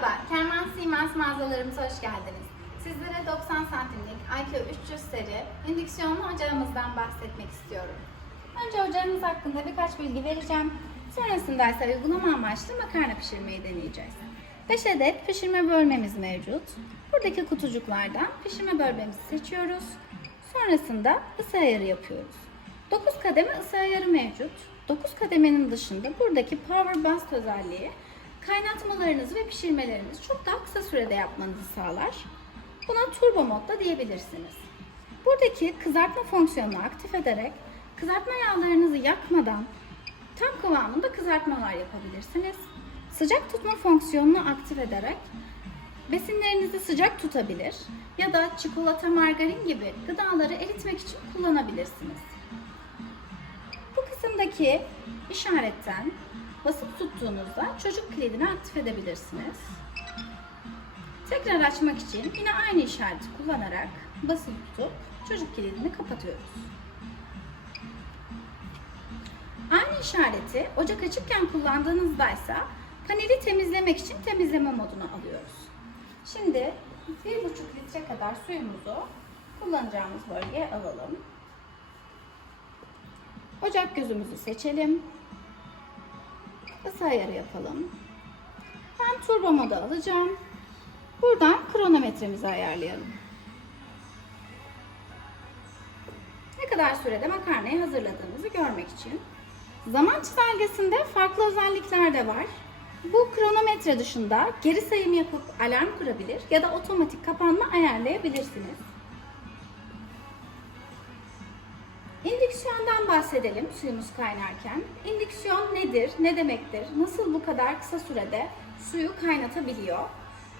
Merhaba, Kerman Siemens mağazalarımıza hoş geldiniz. Sizlere 90 santimlik IQ 300 seri indüksiyonlu ocağımızdan bahsetmek istiyorum. Önce ocağımız hakkında birkaç bilgi vereceğim. Sonrasında ise uygulama amaçlı makarna pişirmeyi deneyeceğiz. 5 adet pişirme bölmemiz mevcut. Buradaki kutucuklardan pişirme bölmemizi seçiyoruz. Sonrasında ısı ayarı yapıyoruz. 9 kademe ısı ayarı mevcut. 9 kademenin dışında buradaki Power Bust özelliği kaynatmalarınızı ve pişirmelerinizi çok daha kısa sürede yapmanızı sağlar. Buna turbo modda diyebilirsiniz. Buradaki kızartma fonksiyonunu aktif ederek kızartma yağlarınızı yakmadan tam kıvamında kızartmalar yapabilirsiniz. Sıcak tutma fonksiyonunu aktif ederek besinlerinizi sıcak tutabilir ya da çikolata, margarin gibi gıdaları eritmek için kullanabilirsiniz. Bu kısımdaki işaretten basıp tuttuğunuzda çocuk kilidini aktif edebilirsiniz. Tekrar açmak için yine aynı işareti kullanarak basıp tutup çocuk kilidini kapatıyoruz. Aynı işareti ocak açıkken kullandığınızda ise paneli temizlemek için temizleme moduna alıyoruz. Şimdi 1,5 litre kadar suyumuzu kullanacağımız bölgeye alalım. Ocak gözümüzü seçelim. Isı ayarı yapalım. Ben turbo moda alacağım. Buradan kronometremizi ayarlayalım. Ne kadar sürede makarnayı hazırladığımızı görmek için. Zaman çizelgesinde farklı özellikler de var. Bu kronometre dışında geri sayım yapıp alarm kurabilir ya da otomatik kapanma ayarlayabilirsiniz. İndüksiyondan bahsedelim suyumuz kaynarken. İndüksiyon nedir, ne demektir, nasıl bu kadar kısa sürede suyu kaynatabiliyor?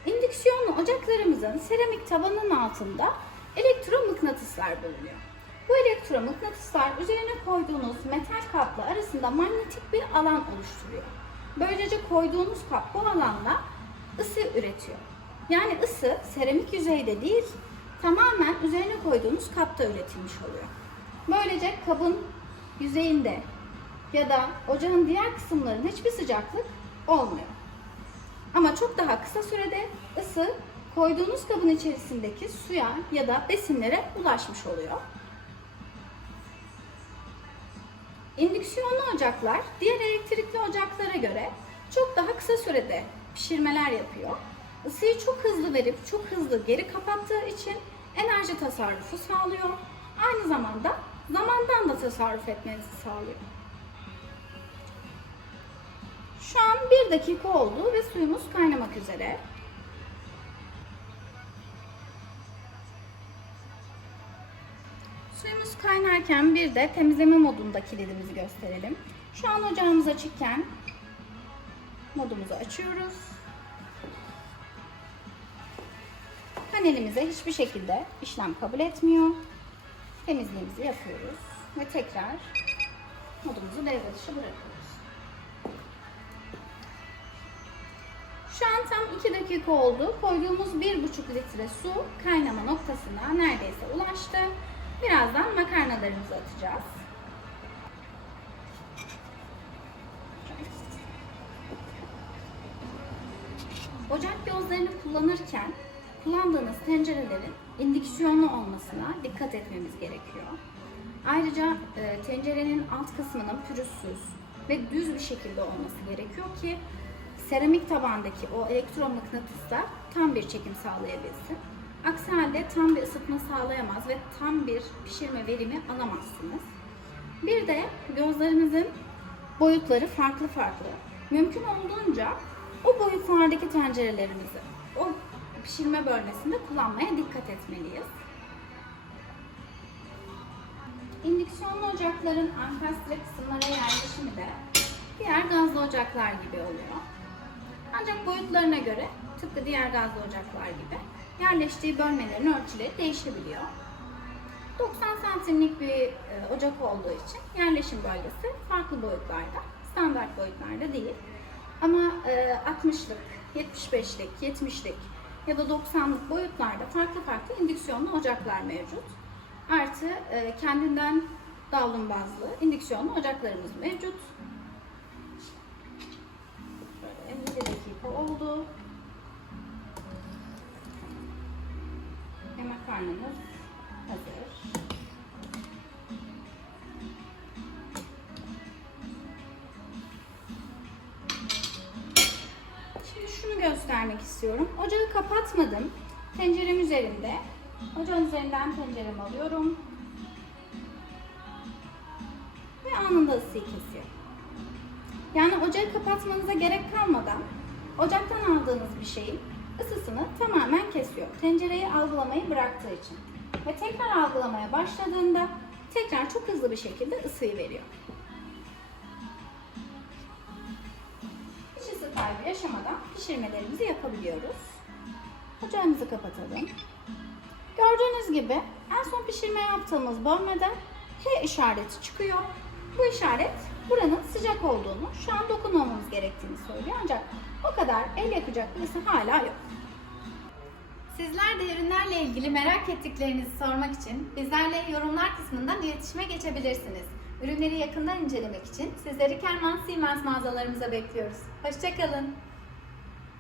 İndüksiyonlu ocaklarımızın seramik tabanının altında elektromıknatıslar bulunuyor. Bu elektromıknatıslar üzerine koyduğunuz metal kapla arasında manyetik bir alan oluşturuyor. Böylece koyduğunuz kap bu alanla ısı üretiyor. Yani ısı seramik yüzeyde değil, tamamen üzerine koyduğunuz kapta üretilmiş oluyor. Böylece kabın yüzeyinde ya da ocağın diğer kısımlarında hiçbir sıcaklık olmuyor. Ama çok daha kısa sürede ısı koyduğunuz kabın içerisindeki suya ya da besinlere ulaşmış oluyor. İndüksiyonlu ocaklar diğer elektrikli ocaklara göre çok daha kısa sürede pişirmeler yapıyor. Isıyı çok hızlı verip çok hızlı geri kapattığı için enerji tasarrufu sağlıyor. Aynı zamanda zamandan da tasarruf etmenizi sağlıyor. Şu an bir dakika oldu ve suyumuz kaynamak üzere. Suyumuz kaynarken bir de temizleme modunda kilidimizi gösterelim. Şu an ocağımız açıkken modumuzu açıyoruz. Panelimize hiçbir şekilde işlem kabul etmiyor. Temizliğimizi yapıyoruz ve tekrar modumuzu devre dışı bırakıyoruz. Şu an tam 2 dakika oldu. Koyduğumuz 1,5 litre su kaynama noktasına neredeyse ulaştı. Birazdan makarnalarımızı atacağız. Ocak gözlerini kullanırken kullandığınız tencerelerin indüksiyonlu olmasına dikkat etmemiz gerekiyor. Ayrıca e, tencerenin alt kısmının pürüzsüz ve düz bir şekilde olması gerekiyor ki seramik tabandaki o elektromıknatıslar tam bir çekim sağlayabilsin. Aksi halde tam bir ısıtma sağlayamaz ve tam bir pişirme verimi alamazsınız. Bir de gözlerinizin boyutları farklı farklı. Mümkün olduğunca o boyutlardaki tencerelerimizi pişirme bölmesinde kullanmaya dikkat etmeliyiz. İndüksiyonlu ocakların ankastre kısımlara yerleşimi de diğer gazlı ocaklar gibi oluyor. Ancak boyutlarına göre tıpkı diğer gazlı ocaklar gibi yerleştiği bölmelerin ölçüleri değişebiliyor. 90 santimlik bir e, ocak olduğu için yerleşim bölgesi farklı boyutlarda, standart boyutlarda değil. Ama e, 60'lık, 75'lik, 70'lik ya da 90'lık boyutlarda farklı farklı indüksiyonlu ocaklar mevcut. Artı e, kendinden davlumbazlı indüksiyonlu ocaklarımız mevcut. Şöyle 50 dakika oldu. Ve makarnamız hazır. Göstermek istiyorum. Ocağı kapatmadım. Tencerem üzerinde. Ocağın üzerinden tenceremi alıyorum. Ve anında ısıyı kesiyor. Yani ocağı kapatmanıza gerek kalmadan ocaktan aldığınız bir şeyin ısısını tamamen kesiyor. Tencereyi algılamayı bıraktığı için. Ve tekrar algılamaya başladığında tekrar çok hızlı bir şekilde ısıyı veriyor. Yaşamadan pişirmelerimizi yapabiliyoruz. Ocağımızı kapatalım. Gördüğünüz gibi en son pişirme yaptığımız bölmede H işareti çıkıyor. Bu işaret buranın sıcak olduğunu, şu an dokunmamamız gerektiğini söylüyor. Ancak o kadar el yakacak bir ısı hala yok. Sizler de ürünlerle ilgili merak ettiklerinizi sormak için bizlerle yorumlar kısmından iletişime geçebilirsiniz. Ürünleri yakından incelemek için sizleri Kerman Siemens mağazalarımıza bekliyoruz. Hoşçakalın.